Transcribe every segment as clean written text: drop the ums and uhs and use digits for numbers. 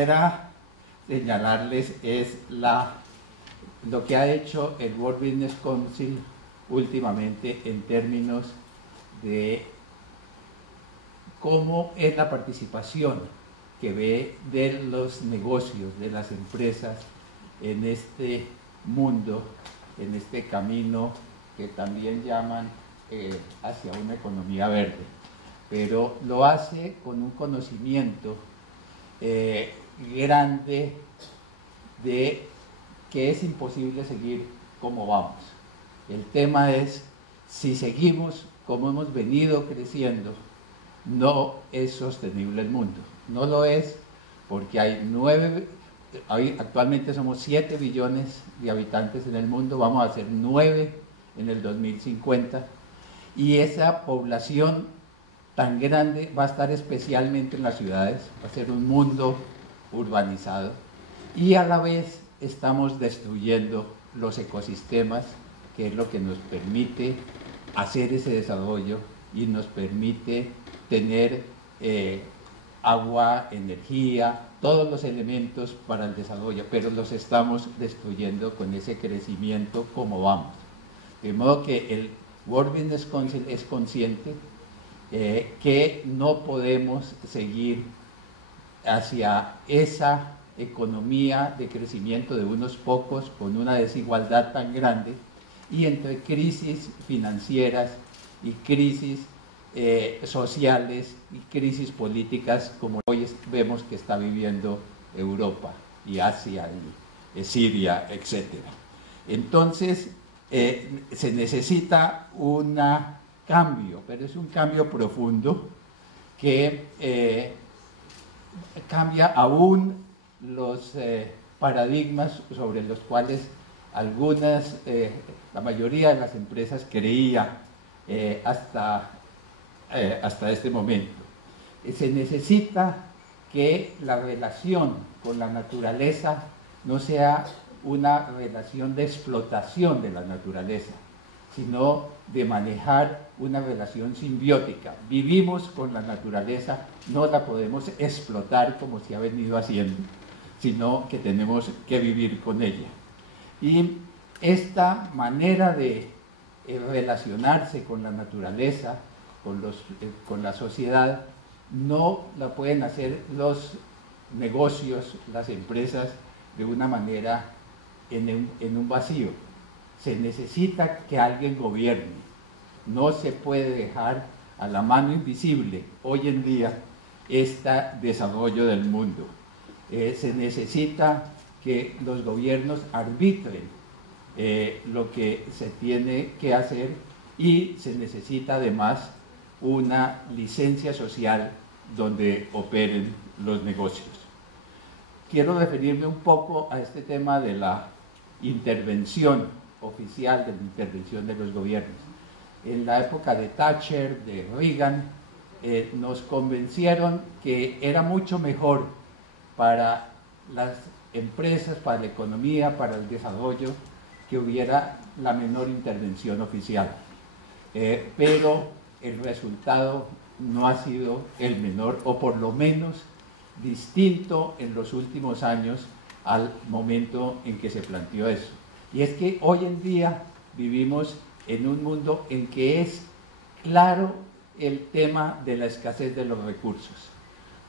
quisiera señalarles es lo que ha hecho el World Business Council últimamente en términos de cómo es la participación que ve de los negocios, de las empresas en este mundo, en este camino que también llaman hacia una economía verde, pero lo hace con un conocimiento grande de que es imposible seguir como vamos. El tema es, si seguimos como hemos venido creciendo, no es sostenible el mundo. No lo es porque actualmente somos 7 billones de habitantes en el mundo, vamos a ser 9 en el 2050, y esa población tan grande va a estar especialmente en las ciudades, va a ser un mundo urbanizado, y a la vez estamos destruyendo los ecosistemas, que es lo que nos permite hacer ese desarrollo y nos permite tener agua, energía, todos los elementos para el desarrollo, pero los estamos destruyendo con ese crecimiento como vamos. De modo que el World Business Council es consciente que no podemos seguir hacia esa economía de crecimiento de unos pocos con una desigualdad tan grande, y entre crisis financieras y crisis sociales y crisis políticas como hoy vemos que está viviendo Europa y Asia y Siria, etc. Entonces se necesita un cambio, pero es un cambio profundo que cambia aún los paradigmas sobre los cuales la mayoría de las empresas creía hasta este momento. Se necesita que la relación con la naturaleza no sea una relación de explotación de la naturaleza, sino de manejar una relación simbiótica. Vivimos con la naturaleza, no la podemos explotar como se ha venido haciendo, sino que tenemos que vivir con ella. Y esta manera de relacionarse con la naturaleza, con la sociedad, no la pueden hacer los negocios, las empresas, de una manera en un vacío. Se necesita que alguien gobierne. No se puede dejar a la mano invisible hoy en día este desarrollo del mundo. Se necesita que los gobiernos arbitren lo que se tiene que hacer, y se necesita además una licencia social donde operen los negocios. Quiero referirme un poco a este tema de la intervención oficial, de la intervención de los gobiernos. En la época de Thatcher, de Reagan, nos convencieron que era mucho mejor para las empresas, para la economía, para el desarrollo, que hubiera la menor intervención oficial. Pero el resultado no ha sido el menor, o por lo menos distinto en los últimos años al momento en que se planteó eso. Y es que hoy en día vivimos en un mundo en que es claro el tema de la escasez de los recursos.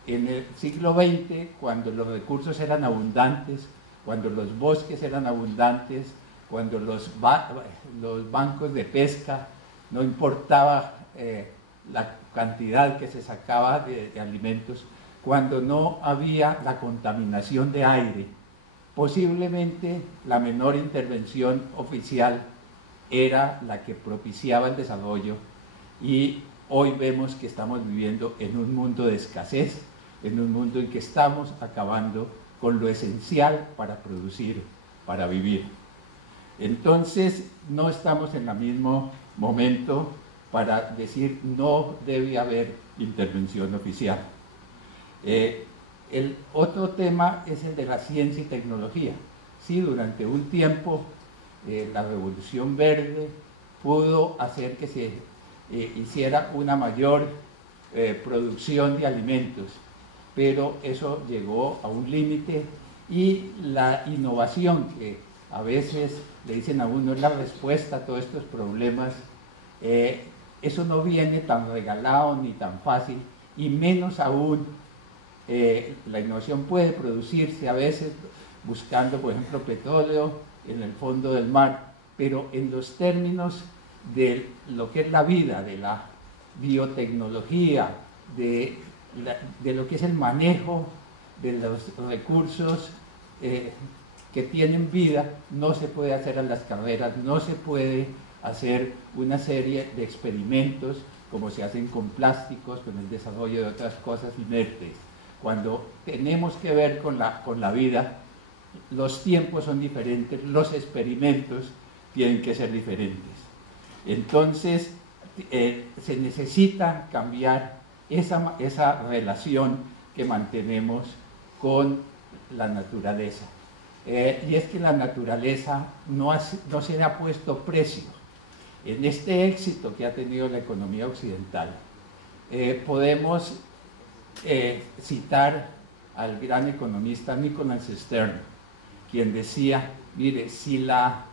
En el siglo XX, cuando los recursos eran abundantes, cuando los bosques eran abundantes, cuando los bancos de pesca, no importaba la cantidad que se sacaba de alimentos, cuando no había la contaminación de aire, posiblemente la menor intervención oficial era la que propiciaba el desarrollo, y hoy vemos que estamos viviendo en un mundo de escasez, en un mundo en que estamos acabando con lo esencial para producir, para vivir. Entonces, no estamos en el mismo momento para decir no debe haber intervención oficial. El otro tema es el de la ciencia y tecnología. Sí, durante un tiempo la revolución verde pudo hacer que se hiciera una mayor producción de alimentos, pero eso llegó a un límite y la innovación, que a veces le dicen a uno es la respuesta a todos estos problemas, eso no viene tan regalado ni tan fácil, y menos aún la innovación puede producirse a veces buscando, por ejemplo, petróleo en el fondo del mar, pero en los términos de lo que es la vida, de la biotecnología, de lo que es el manejo de los recursos que tienen vida, no se puede hacer a las carreras, no se puede hacer una serie de experimentos como se hacen con plásticos, con el desarrollo de otras cosas inertes. Cuando tenemos que ver con la vida, los tiempos son diferentes, los experimentos tienen que ser diferentes. Entonces, se necesita cambiar esa relación que mantenemos con la naturaleza. Y es que la naturaleza no se le ha puesto precio. En este éxito que ha tenido la economía occidental, podemos citar al gran economista Nicholas Stern, quien decía, mire, si la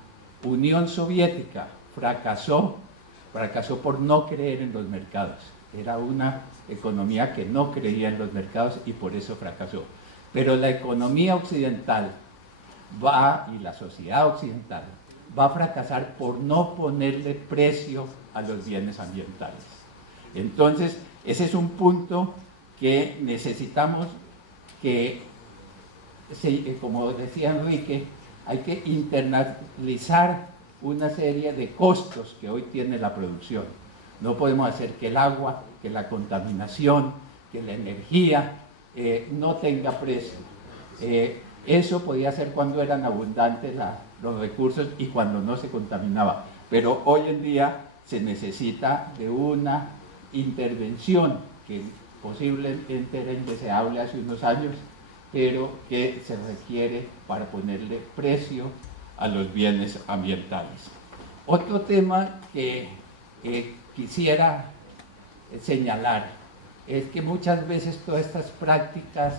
Unión Soviética fracasó por no creer en los mercados. Era una economía que no creía en los mercados y por eso fracasó. Pero la economía occidental y la sociedad occidental va a fracasar por no ponerle precio a los bienes ambientales. Entonces, ese es un punto que necesitamos que, como decía Enrique, hay que internalizar una serie de costos que hoy tiene la producción. No podemos hacer que el agua, que la contaminación, que la energía no tenga precio. Eso podía ser cuando eran abundantes los recursos y cuando no se contaminaba. Pero hoy en día se necesita de una intervención que posiblemente era indeseable hace unos años, pero que se requiere para ponerle precio a los bienes ambientales. Otro tema que quisiera señalar es que muchas veces todas estas prácticas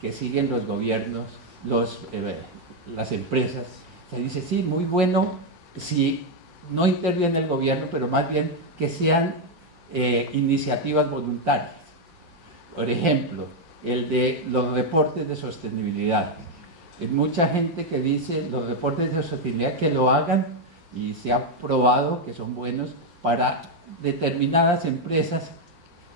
que siguen los gobiernos, las empresas, se dice, sí, muy bueno si no interviene el gobierno, pero más bien que sean iniciativas voluntarias. Por ejemplo, el de los reportes de sostenibilidad. Hay mucha gente que dice los reportes de sostenibilidad que lo hagan y se ha probado que son buenos para determinadas empresas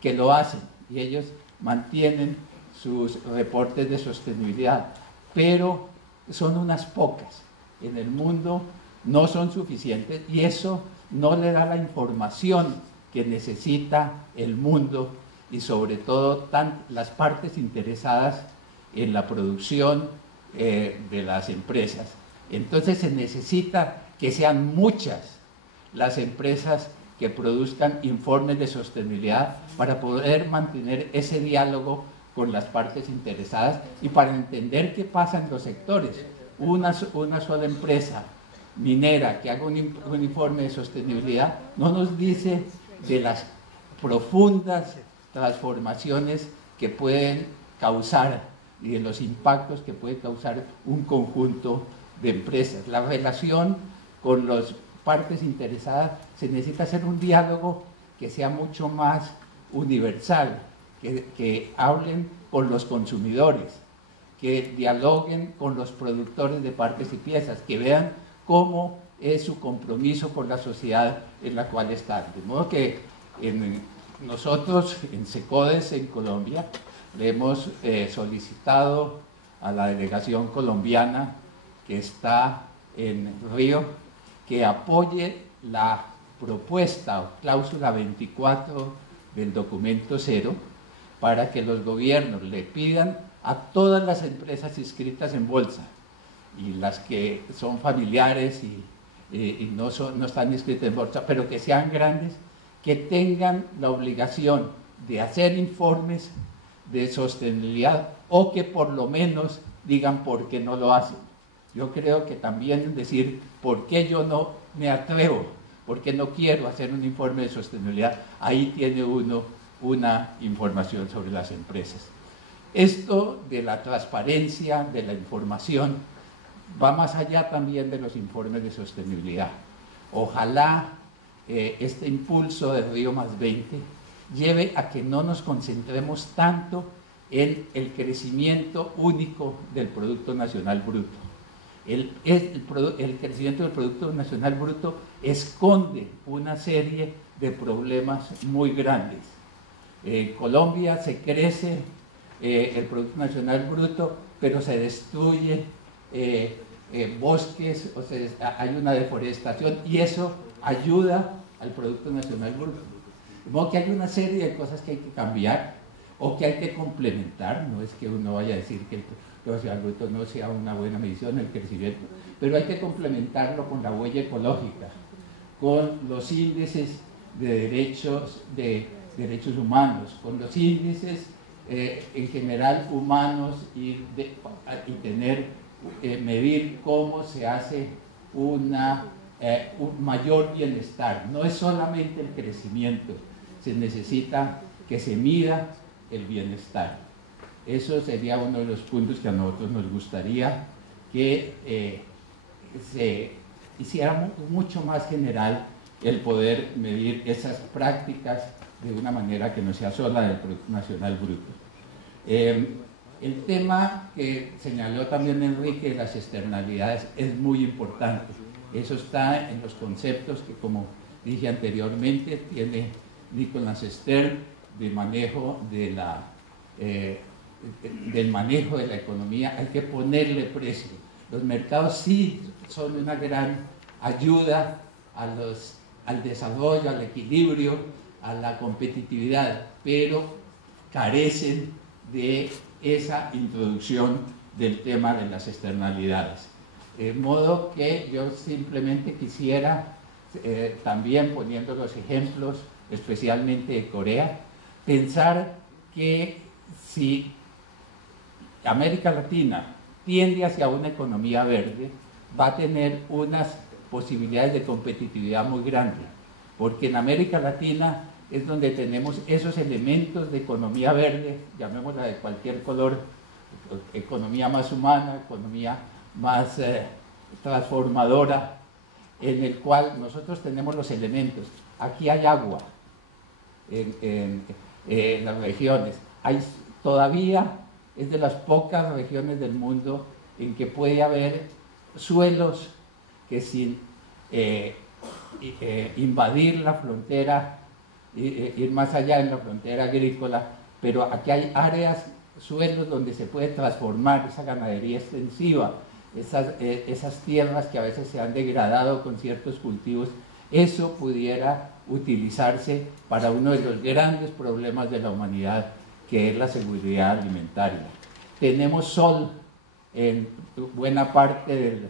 que lo hacen y ellos mantienen sus reportes de sostenibilidad, pero son unas pocas. En el mundo no son suficientes y eso no le da la información que necesita el mundo y sobre todo las partes interesadas en la producción de las empresas. Entonces se necesita que sean muchas las empresas que produzcan informes de sostenibilidad para poder mantener ese diálogo con las partes interesadas y para entender qué pasa en los sectores. Una sola empresa minera que haga un informe de sostenibilidad no nos dice de las profundas transformaciones que pueden causar y de los impactos que puede causar un conjunto de empresas. La relación con las partes interesadas se necesita hacer un diálogo que sea mucho más universal, que hablen con los consumidores, que dialoguen con los productores de partes y piezas, que vean cómo es su compromiso con la sociedad en la cual están. De modo que nosotros en SECODES en Colombia le hemos solicitado a la delegación colombiana que está en Río que apoye la propuesta o cláusula 24 del documento 0 para que los gobiernos le pidan a todas las empresas inscritas en bolsa y las que son familiares y no están inscritas en bolsa, pero que sean grandes, que tengan la obligación de hacer informes de sostenibilidad o que por lo menos digan por qué no lo hacen. Yo creo que también decir por qué yo no me atrevo, por qué no quiero hacer un informe de sostenibilidad, ahí tiene uno una información sobre las empresas. Esto de la transparencia, de la información, va más allá también de los informes de sostenibilidad. Ojalá este impulso de Río +20 lleve a que no nos concentremos tanto en el crecimiento único del Producto Nacional Bruto. El crecimiento del Producto Nacional Bruto esconde una serie de problemas muy grandes. En Colombia se crece el Producto Nacional Bruto, pero se destruye bosques, o sea, hay una deforestación y eso ayuda al Producto Nacional Bruto. De modo que hay una serie de cosas que hay que cambiar o que hay que complementar. No es que uno vaya a decir que el Producto Nacional Bruto no sea una buena medición del crecimiento, pero hay que complementarlo con la huella ecológica, con los índices de derechos humanos, con los índices en general humanos y medir cómo se hace un mayor bienestar. No es solamente el crecimiento, se necesita que se mida el bienestar. Eso sería uno de los puntos que a nosotros nos gustaría que se hiciera mucho más general el poder medir esas prácticas de una manera que no sea sola del Producto Nacional Bruto. El tema que señaló también Enrique de las externalidades es muy importante. Eso está en los conceptos que, como dije anteriormente, tiene Nicholas Stern del manejo de la economía. Hay que ponerle precio. Los mercados sí son una gran ayuda al desarrollo, al equilibrio, a la competitividad, pero carecen de esa introducción del tema de las externalidades. De modo que yo simplemente quisiera, también poniendo los ejemplos, especialmente de Corea, pensar que si América Latina tiende hacia una economía verde, va a tener unas posibilidades de competitividad muy grandes, porque en América Latina es donde tenemos esos elementos de economía verde, llamémosla de cualquier color, economía más humana, economía más transformadora, en el cual nosotros tenemos los elementos. Aquí hay agua en las regiones. Todavía es de las pocas regiones del mundo en que puede haber suelos que sin invadir la frontera, ir más allá en la frontera agrícola, pero aquí hay áreas, suelos donde se puede transformar esa ganadería extensiva, esas tierras que a veces se han degradado con ciertos cultivos. Eso pudiera utilizarse para uno de los grandes problemas de la humanidad, que es la seguridad alimentaria. Tenemos sol en buena parte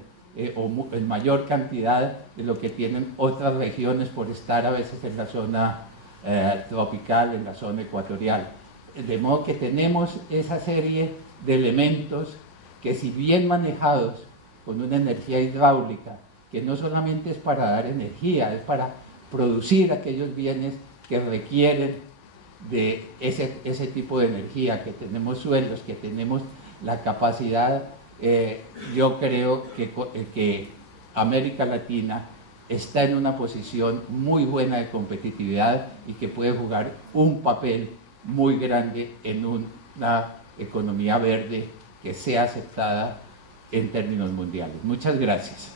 o en mayor cantidad de lo que tienen otras regiones por estar a veces en la zona tropical, en la zona ecuatorial. De modo que tenemos esa serie de elementos que, si bien manejados con una energía hidráulica, que no solamente es para dar energía, es para producir aquellos bienes que requieren de ese tipo de energía, que tenemos suelos, que tenemos la capacidad, yo creo que América Latina está en una posición muy buena de competitividad y que puede jugar un papel muy grande en una economía verde que sea aceptada en términos mundiales. Muchas gracias.